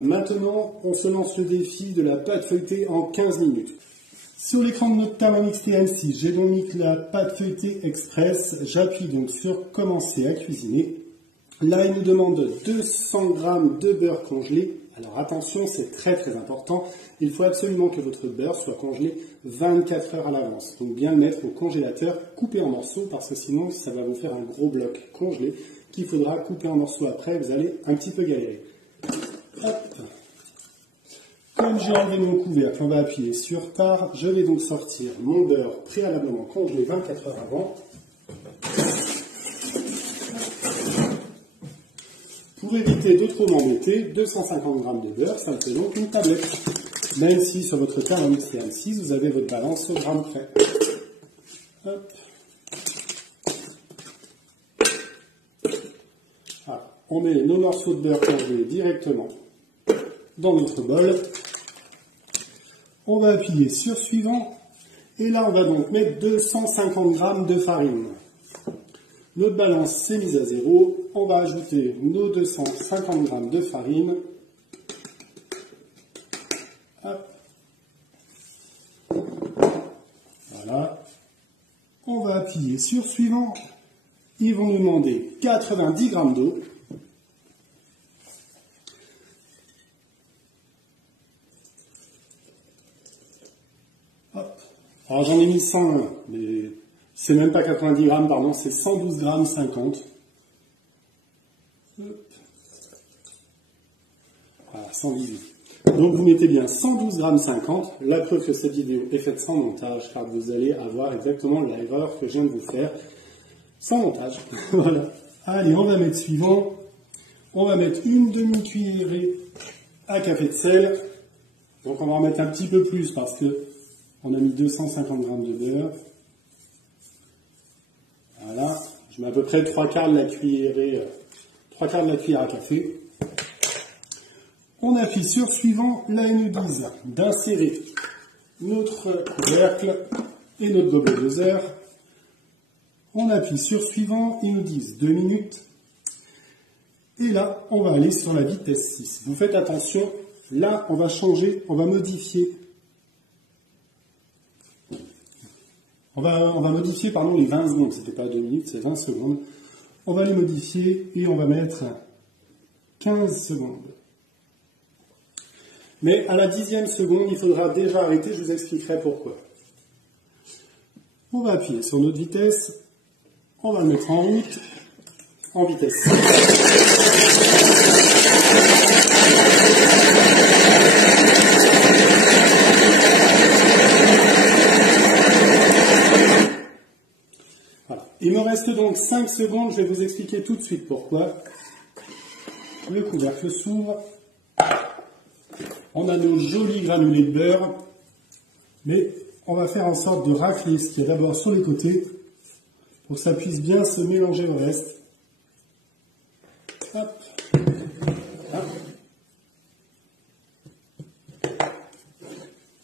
Maintenant, on se lance le défi de la pâte feuilletée en 15 minutes. Sur l'écran de notre Thermomix TM6, j'ai donc mis la pâte feuilletée express. J'appuie donc sur commencer à cuisiner. Là, il nous demande 200 g de beurre congelé. Alors attention, c'est très important. Il faut absolument que votre beurre soit congelé 24 heures à l'avance. Donc bien le mettre au congélateur, couper en morceaux, parce que sinon ça va vous faire un gros bloc congelé qu'il faudra couper en morceaux après. Vous allez un petit peu galérer. Hop. Comme j'ai enlevé mon couvercle, on va appuyer sur Part. Je vais donc sortir mon beurre préalablement congelé 24 heures avant. Pour éviter de trop m'embêter, 250 g de beurre, ça me fait donc une tablette. Même si sur votre Thermomix TM6, vous avez votre balance au gramme près. Hop. Voilà. On met nos morceaux de beurre congelés directement dans notre bol. On va appuyer sur suivant. Et là, on va donc mettre 250 g de farine. Notre balance s'est mise à 0. On va ajouter nos 250 g de farine. Hop. Voilà. On va appuyer sur suivant. Ils vont nous demander 90 g d'eau. Alors j'en ai mis 101, mais c'est même pas 90 g, pardon, c'est 112 g 50. Hop. Voilà, 118. Donc vous mettez bien 112 g 50. La preuve que cette vidéo est faite sans montage, car vous allez avoir exactement l'erreur que je viens de vous faire. Sans montage. Voilà. Allez, on va mettre suivant. On va mettre une demi-cuillerée à café de sel. Donc on va en mettre un petit peu plus parce que on a mis 250 g de beurre. Voilà. Je mets à peu près 3/4 de la cuillerée, 3/4 de la cuillère à café. On appuie sur suivant. Là, ils nous disent d'insérer notre couvercle et notre gobelet doseur. On appuie sur suivant. Ils nous disent 2 minutes. Et là, on va aller sur la vitesse 6. Vous faites attention. Là, on va changer, on va modifier. On va modifier, pardon, les 20 secondes. C'était pas 2 minutes, c'est 20 secondes. On va les modifier et on va mettre 15 secondes. Mais à la 10e seconde, il faudra déjà arrêter. Je vous expliquerai pourquoi. On va appuyer sur notre vitesse. On va le mettre en route, en vitesse. Il me reste donc 5 secondes, je vais vous expliquer tout de suite pourquoi. Le couvercle s'ouvre. On a nos jolis granulés de beurre. Mais on va faire en sorte de racler ce qu'il y a d'abord sur les côtés pour que ça puisse bien se mélanger au reste. Hop. Hop.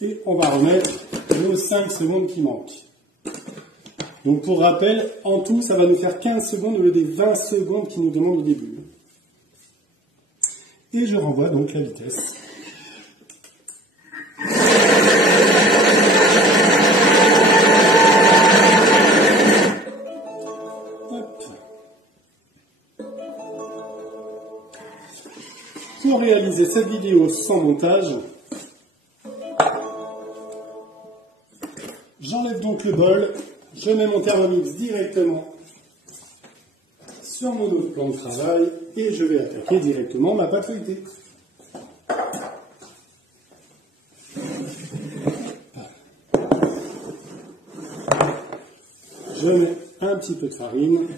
Et on va remettre nos 5 secondes qui manquent. Donc pour rappel, en tout, ça va nous faire 15 secondes au lieu des 20 secondes qu'ils nous demandent au début. Et je renvoie donc la vitesse. Hop. Pour réaliser cette vidéo sans montage, j'enlève donc le bol. Je mets mon Thermomix directement sur mon autre plan de travail et je vais attaquer directement ma pâte feuilletée. Je mets un petit peu de farine.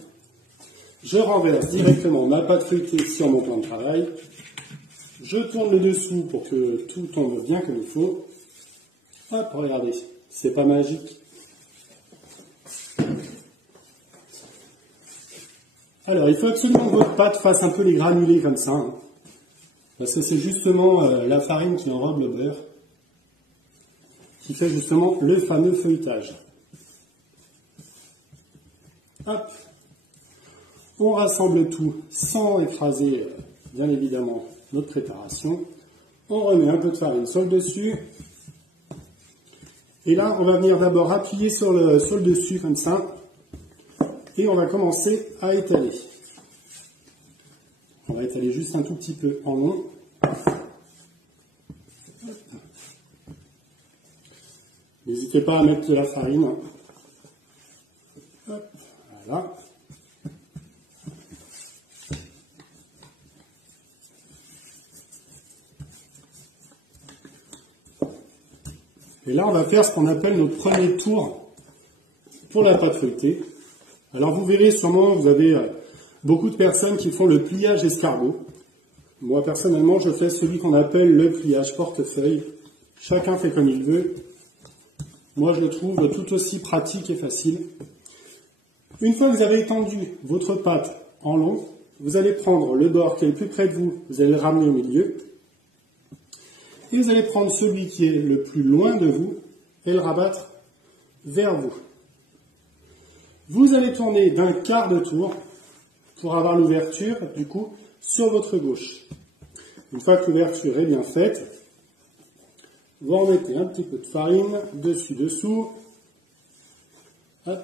Je renverse directement ma pâte feuilletée sur mon plan de travail. Je tourne le dessous pour que tout tombe bien comme il faut. Hop, regardez, c'est pas magique. Alors, il faut absolument que votre pâte fasse un peu les granulés comme ça, hein, parce que c'est justement la farine qui enrobe le beurre, qui fait justement le fameux feuilletage. Hop, on rassemble tout sans écraser, bien évidemment, notre préparation. On remet un peu de farine sur le dessus. Et là, on va venir d'abord appuyer sur le dessus comme ça. Et on va commencer à étaler. On va étaler juste un tout petit peu en long. N'hésitez pas à mettre de la farine. Hop, voilà. Et là, on va faire ce qu'on appelle notre premier tour pour la pâte feuilletée. Alors, vous verrez sûrement, vous avez beaucoup de personnes qui font le pliage escargot. Moi, personnellement, je fais celui qu'on appelle le pliage portefeuille. Chacun fait comme il veut. Moi, je le trouve tout aussi pratique et facile. Une fois que vous avez étendu votre pâte en long, vous allez prendre le bord qui est le plus près de vous, vous allez le ramener au milieu. Et vous allez prendre celui qui est le plus loin de vous et le rabattre vers vous. Vous allez tourner d'un quart de tour pour avoir l'ouverture, du coup, sur votre gauche. Une fois que l'ouverture est bien faite, vous remettez un petit peu de farine dessus-dessous. Hop.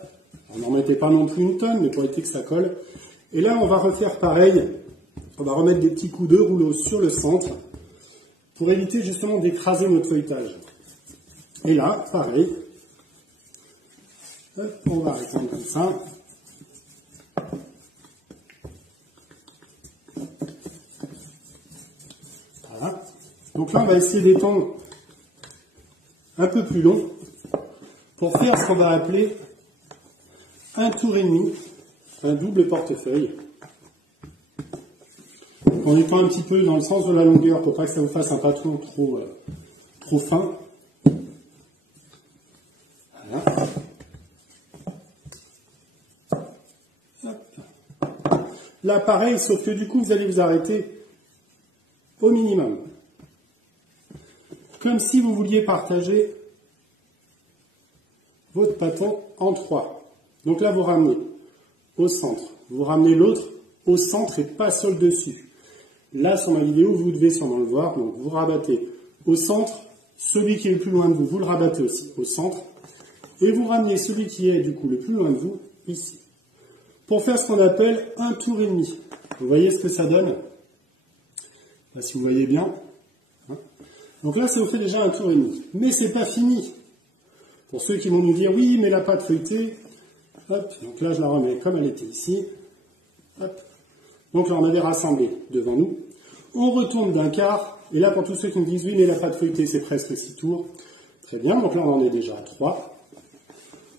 N'en mettez pas non plus une tonne, mais pour éviter que ça colle. Et là, on va refaire pareil. On va remettre des petits coups de rouleau sur le centre pour éviter justement d'écraser notre feuilletage. Et là, pareil. Hop, on va répondre comme ça. Voilà. Donc là, on va essayer d'étendre un peu plus long pour faire ce qu'on va appeler un tour et demi, un double portefeuille. On étend un petit peu dans le sens de la longueur pour pas que ça vous fasse un patron trop fin. Voilà. Hop. Là, pareil, sauf que du coup, vous allez vous arrêter au minimum. Comme si vous vouliez partager votre pâton en trois. Donc là, vous ramenez au centre. Vous ramenez l'autre au centre et pas sur le dessus. Là, sur ma vidéo, vous devez sûrement le voir. Donc, vous rabattez au centre. Celui qui est le plus loin de vous, vous le rabattez aussi au centre. Et vous ramenez celui qui est, du coup, le plus loin de vous, ici. Pour faire ce qu'on appelle un tour et demi. Vous voyez ce que ça donne? Là, si vous voyez bien. Donc là, ça vous fait déjà un tour et demi. Mais c'est pas fini. Pour ceux qui vont nous dire, oui, mais la pâte feuilletée, hop, donc là, je la remets comme elle était ici. Hop. Donc là, on avait rassemblé devant nous. On retourne d'un quart. Et là, pour tous ceux qui me disent, oui, mais la pâte feuilletée, c'est presque 6 tours. Très bien, donc là, on en est déjà à 3.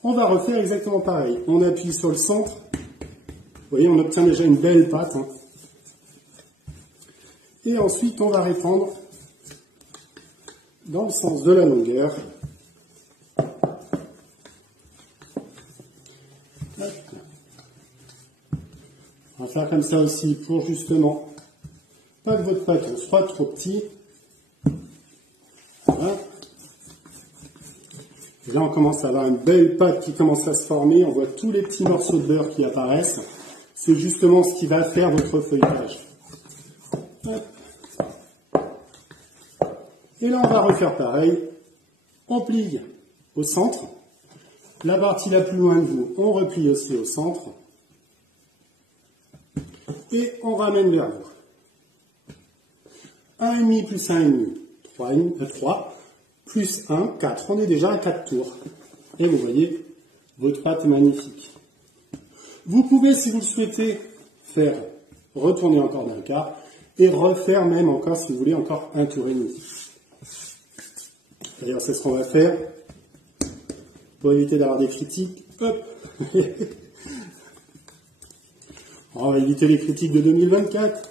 On va refaire exactement pareil. On appuie sur le centre. Vous voyez, on obtient déjà une belle pâte. Hein. Et ensuite, on va répandre dans le sens de la longueur. On va faire comme ça aussi pour justement pas que votre pâton soit trop petit. Voilà. Et là, on commence à avoir une belle pâte qui commence à se former. On voit tous les petits morceaux de beurre qui apparaissent. C'est justement ce qui va faire votre feuilletage. Hop. Et là, on va refaire pareil. On plie au centre. La partie la plus loin de vous, on replie aussi au centre. Et on ramène vers vous. 1,5 plus 1,5, 3, plus 1, 4. On est déjà à 4 tours. Et vous voyez, votre pâte est magnifique. Vous pouvez, si vous le souhaitez, faire retourner encore d'un quart et refaire même encore, si vous voulez, encore un tour et demi. D'ailleurs, c'est ce qu'on va faire pour éviter d'avoir des critiques. Hop. On va éviter les critiques de 2024.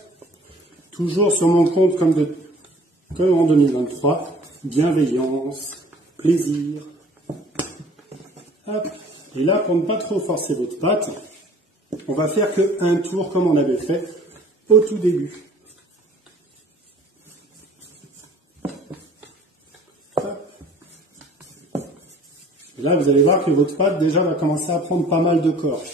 Toujours sur mon compte comme en 2023. Bienveillance, plaisir. Hop. Et là, pour ne pas trop forcer votre pâte, on va faire qu'un tour comme on avait fait au tout début. Hop. Et là, vous allez voir que votre pâte déjà va commencer à prendre pas mal de corps.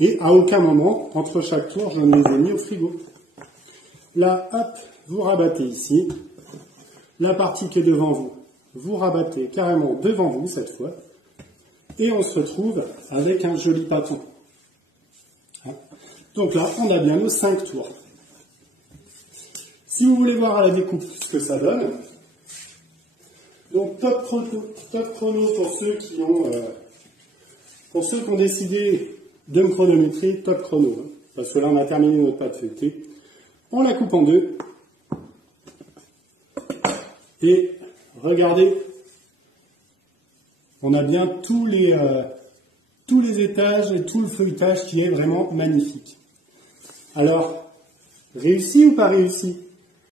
Et à aucun moment, entre chaque tour, je ne les ai mis au frigo. Là, hop, vous rabattez ici. La partie qui est devant vous, vous rabattez carrément devant vous cette fois. Et on se retrouve avec un joli pâton. Donc là, on a bien nos 5 tours. Si vous voulez voir à la découpe ce que ça donne, donc top chrono pour ceux qui ont décidé de me chronométrer, top chrono. Parce que là, on a terminé notre pâte feuilletée. On la coupe en deux. Et regardez, on a bien tous les étages et tout le feuilletage qui est vraiment magnifique. Alors, réussi ou pas réussi?